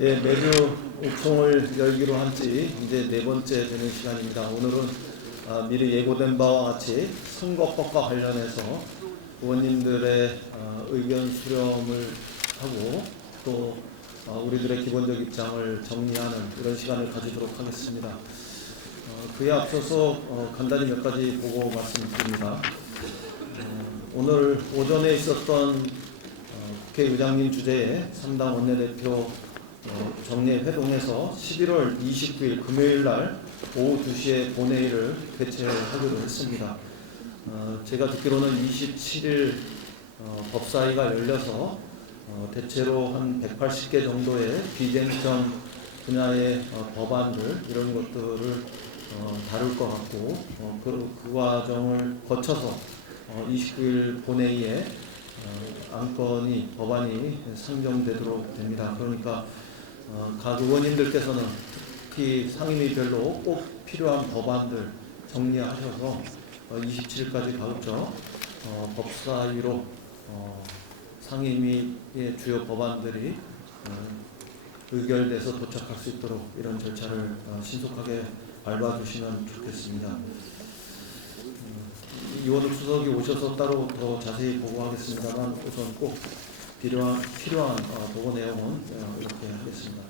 예, 매주 옥송을 열기로 한 지 이제 네 번째 되는 시간입니다. 오늘은 미리 예고된 바와 같이 선거법과 관련해서 의원님들의 의견 수렴을 하고 또 우리들의 기본적 입장을 정리하는 이런 시간을 가지도록 하겠습니다. 그에 앞서서 간단히 몇 가지 보고 말씀드립니다. 오늘 오전에 있었던 국회의장님 주재의 3당 원내대표 정례 회동에서 11월 29일 금요일 날 오후 2시에 본회의를 개최하기로 했습니다. 제가 듣기로는 27일 법사위가 열려서 대체로 한 180개 정도의 비쟁점 분야의 법안들 이런 것들을 다룰 것 같고 그 과정을 거쳐서 29일 본회의에 법안이 상정되도록 됩니다. 그러니까 각 의원님들께서는 특히 상임위별로 꼭 필요한 법안들 정리하셔서 27일까지 가급적 법사위로 상임위의 주요 법안들이 의결돼서 도착할 수 있도록 이런 절차를 신속하게 밟아주시면 좋겠습니다. 이원욱 수석이 오셔서 따로 더 자세히 보고하겠습니다만 우선 꼭 필요한 보고 내용은 이렇게 하겠습니다.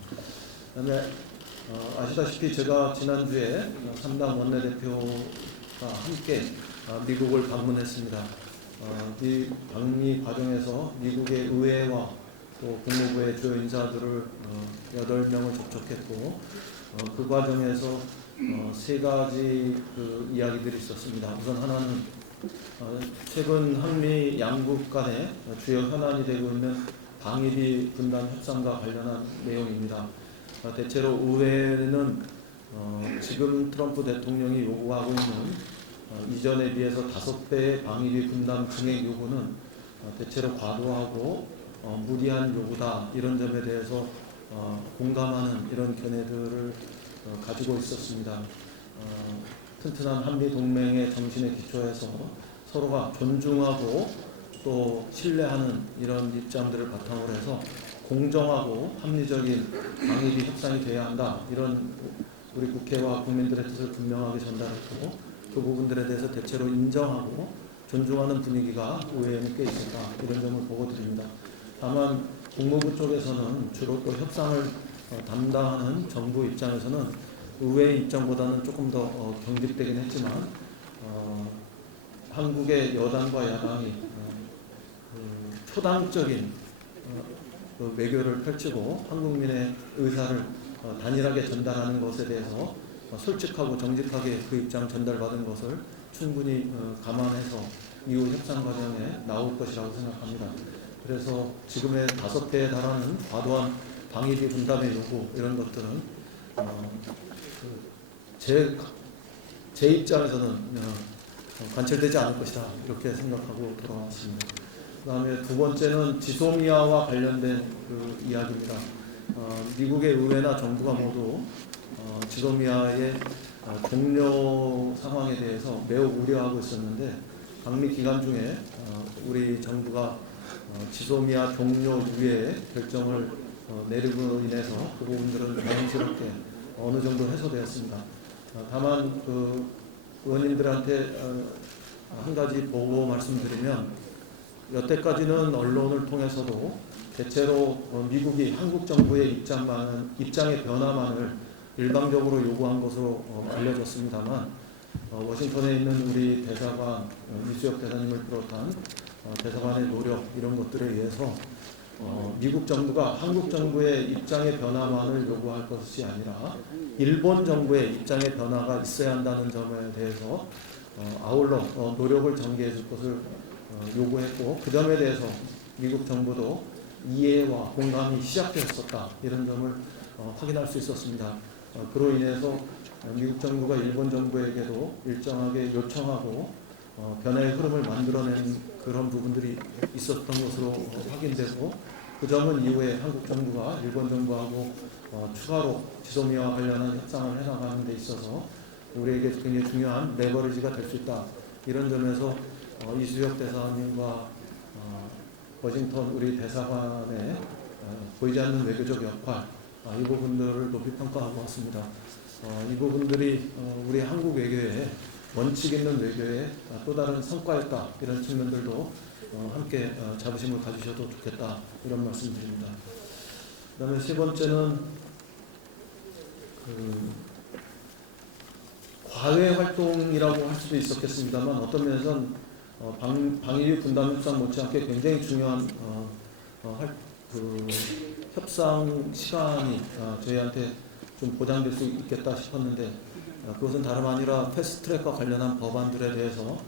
그다음에 아시다시피 제가 지난주에 3당 원내대표가 함께 미국을 방문했습니다. 이 방미 과정에서 미국의 의회와 또 국무부의 주요 인사들을 8명을 접촉했고 그 과정에서 세 가지 이야기들이 있었습니다. 우선 하나는 최근 한미 양국 간에 주요 현안이 되고 있는 방위비 분담 협상과 관련한 내용입니다. 대체로 의회는 지금 트럼프 대통령이 요구하고 있는 이전에 비해서 5배의 방위비 분담 증액 요구는 대체로 과도하고 무리한 요구다. 이런 점에 대해서 공감하는 이런 견해들을 가지고 있었습니다. 튼튼한 한미 동맹의 정신에 기초해서 서로가 존중하고 또 신뢰하는 이런 입장들을 바탕으로 해서 공정하고 합리적인 방위비 협상이 돼야 한다. 이런 우리 국회와 국민들의 뜻을 분명하게 전달했고 그 부분들에 대해서 대체로 인정하고 존중하는 분위기가 의회에는 꽤 있었다. 이런 점을 보고 드립니다. 다만 국무부 쪽에서는 주로 또 협상을 담당하는 정부 입장에서는 의회 입장보다는 조금 더 경직되긴 했지만 한국의 여당과 야당이 초당적인 외교를 펼치고 한국민의 의사를 단일하게 전달하는 것에 대해서 솔직하고 정직하게 그 입장 전달받은 것을 충분히 감안해서 이후 협상 과정에 나올 것이라고 생각합니다. 그래서 지금의 5배에 달하는 과도한 방위비 분담의 요구 이런 것들은 제 입장에서는 관철되지 않을 것이다 이렇게 생각하고 돌아왔습니다. 그 다음에 두 번째는 지소미아와 관련된 이야기입니다. 미국의 의회나 정부가 모두 지소미아의 종료 상황에 대해서 매우 우려하고 있었는데 방미 기간 중에 우리 정부가 지소미아 종료 이후에 결정을 내리고 인해서 그 부분들은 다행스럽게 어느 정도 해소되었습니다. 다만 의원님들한테 한 가지 보고 말씀드리면 여태까지는 언론을 통해서도 대체로 미국이 한국 정부의 입장의 변화만을 일방적으로 요구한 것으로 알려졌습니다만 워싱턴에 있는 우리 대사관 이수혁 대사님을 비롯한 대사관의 노력 이런 것들에 의해서 미국 정부가 한국 정부의 입장의 변화만을 요구할 것이 아니라 일본 정부의 입장의 변화가 있어야 한다는 점에 대해서 아울러 노력을 전개해 줄 것을 요구했고 그 점에 대해서 미국 정부도 이해와 공감이 시작되었었다. 이런 점을 확인할 수 있었습니다. 그로 인해서 미국 정부가 일본 정부에게도 일정하게 요청하고 변화의 흐름을 만들어내는 그런 부분들이 있었던 것으로 확인되고 그 점은 이후에 한국 정부가 일본 정부하고 추가로 지소미아와 관련한 협상을 해나가는 데 있어서 우리에게 굉장히 중요한 레버리지가 될 수 있다. 이런 점에서 이수혁 대사님과 워싱턴 우리 대사관의 보이지 않는 외교적 역할 이 부분들을 높이 평가하고 왔습니다. 이 부분들이 우리 한국 외교의 원칙 있는 외교의 또 다른 성과였다, 이런 측면들도 함께 자부심을 가지셔도 좋겠다, 이런 말씀드립니다. 그 다음에 세 번째는 과외 활동이라고 할 수도 있었겠습니다만, 어떤 면에서는 방위비 분담 협상 못지않게 굉장히 중요한 협상 시간이 저희한테 좀 보장될 수 있겠다 싶었는데, 그것은 다름 아니라 패스트트랙과 관련한 법안들에 대해서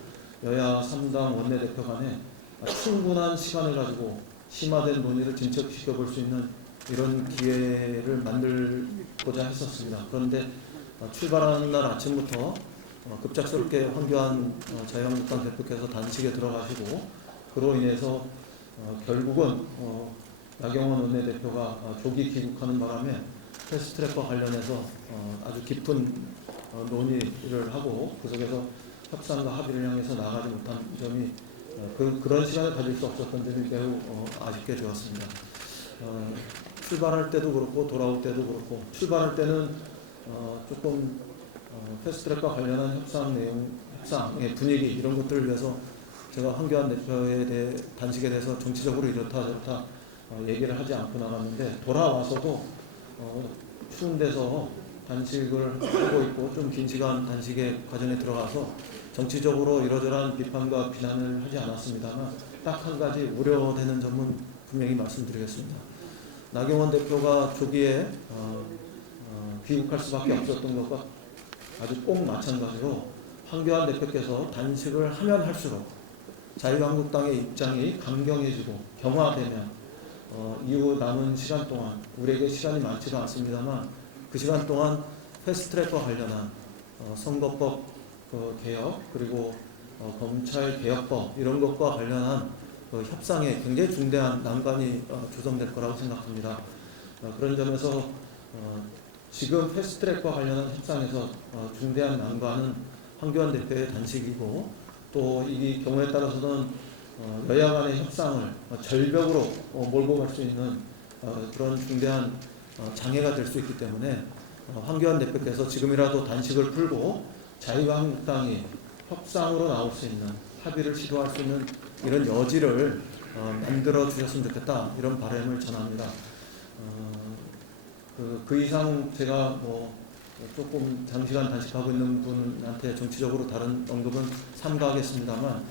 여야 3당 원내대표 간에 충분한 시간을 가지고 심화된 논의를 진척시켜 볼 수 있는 이런 기회를 만들고자 했었습니다. 그런데 출발하는 날 아침부터 급작스럽게 황교안 자유한국당 대표께서 단식에 들어가시고, 그로 인해서 결국은 나경원 원내대표가 조기 귀국하는 바람에 패스트트랙과 관련해서 아주 깊은 논의를 하고 그 속에서 협상과 합의를 향해서 나가지 못한 점이, 그런 시간을 가질 수 없었던 점이 매우 아쉽게 되었습니다. 출발할 때도 그렇고 돌아올 때도 그렇고, 출발할 때는 조금 패스트트랙과 관련한 협상 내용, 협상의 분위기, 이런 것들을 위해서 제가 황교안 대표에 대해 단식에 대해서 정치적으로 이렇다 저렇다 얘기를 하지 않고 나갔는데, 돌아와서도 추운 데서 단식을 하고 있고 좀 긴 시간 단식의 과정에 들어가서 정치적으로 이러저러한 비판과 비난을 하지 않았습니다만, 딱 한 가지 우려되는 점은 분명히 말씀드리겠습니다. 나경원 대표가 조기에 귀국할 수밖에 없었던 것과 아주 꼭 마찬가지로, 황교안 대표께서 단식을 하면 할수록 자유한국당의 입장이 강경해지고 경화되면 이후 남은 시간 동안, 우리에게 시간이 많지가 않습니다만, 그 시간 동안 패스트트랙과 관련한 선거법 개혁, 그리고 검찰 개혁법, 이런 것과 관련한 협상에 굉장히 중대한 난관이 조성될 거라고 생각합니다. 그런 점에서 지금 패스트트랙과 관련한 협상에서 중대한 난관은 황교안 대표의 단식이고, 또 이 경우에 따라서는 여야 간의 협상을 절벽으로 몰고 갈 수 있는 그런 중대한 장애가 될 수 있기 때문에, 황교안 대표께서 지금이라도 단식을 풀고 자유한국당이 협상으로 나올 수 있는, 합의를 시도할 수 있는 이런 여지를 만들어 주셨으면 좋겠다, 이런 바람을 전합니다. 그 이상 제가 조금 장시간 단식하고 있는 분한테 정치적으로 다른 언급은 삼가하겠습니다만,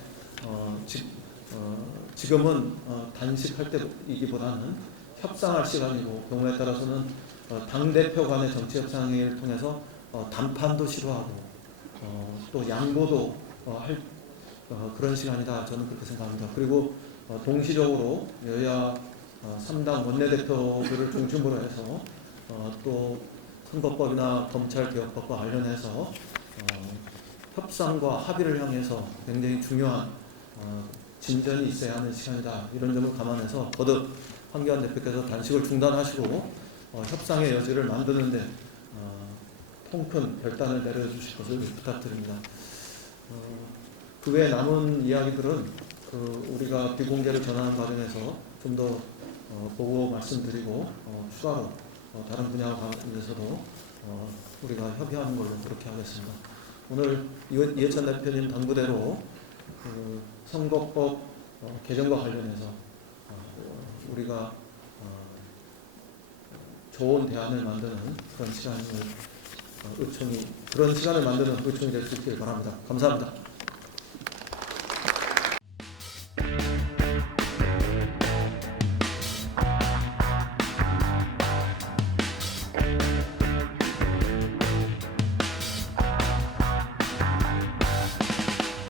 지금은 단식할 때이기보다는 협상할 시간이고, 경우에 따라서는 당대표 간의 정치협상을 통해서 담판도 시도하고 또 양보도 할 그런 시간이다, 저는 그렇게 생각합니다. 그리고 동시적으로 여야 3당 원내대표들을 중심으로 해서 또 선거법이나 검찰개혁법과 관련해서 협상과 합의를 향해서 굉장히 중요한 진전이 있어야 하는 시간이다, 이런 점을 감안해서 거듭 황교안 대표께서 단식을 중단하시고 협상의 여지를 만드는데 통큰 결단을 내려주실 것을 부탁드립니다. 그 외에 남은 이야기들은 우리가 비공개를 전하는 과정에서 좀 더 보고 말씀드리고, 추가로 다른 분야와 관련해서도 우리가 협의하는 걸로 그렇게 하겠습니다. 오늘 이해찬 대표님 당부대로 선거법 개정과 관련해서 우리가 좋은 대안을 만드는 그런 시간을 만드는 요청이 될 수 있길 바랍니다. 감사합니다.